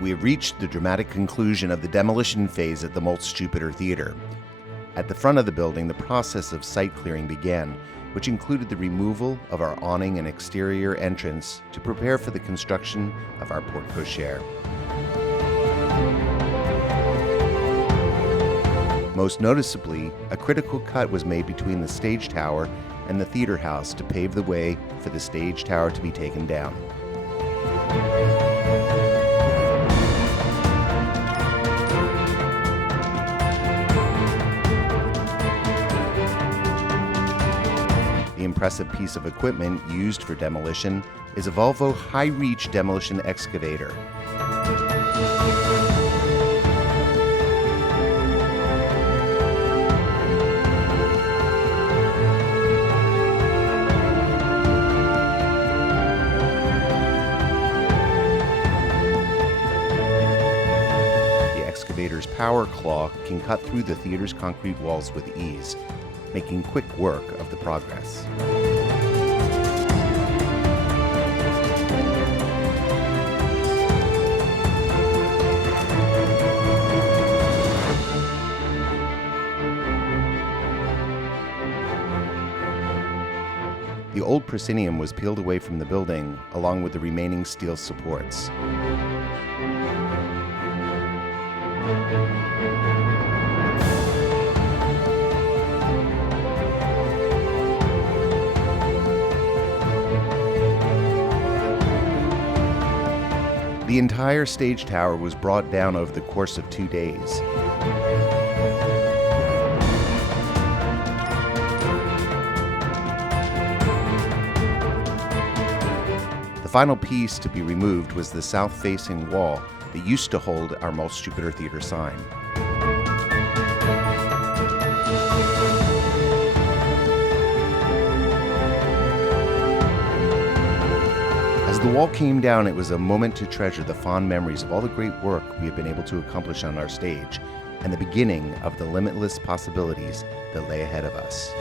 We have reached the dramatic conclusion of the demolition phase at the Moltke Theater. At the front of the building, the process of site clearing began, which included the removal of our awning and exterior entrance to prepare for the construction of our porte cochere. Most noticeably, a critical cut was made between the stage tower and the theater house to pave the way for the stage tower to be taken down. The impressive piece of equipment used for demolition is a Volvo high-reach demolition excavator. The excavator's power claw can cut through the theater's concrete walls with ease, making quick work of the progress. The old proscenium was peeled away from the building, along with the remaining steel supports. The entire stage tower was brought down over the course of 2 days. The final piece to be removed was the south-facing wall that used to hold our Moltke Theater sign. As the wall came down, it was a moment to treasure the fond memories of all the great work we have been able to accomplish on our stage and the beginning of the limitless possibilities that lay ahead of us.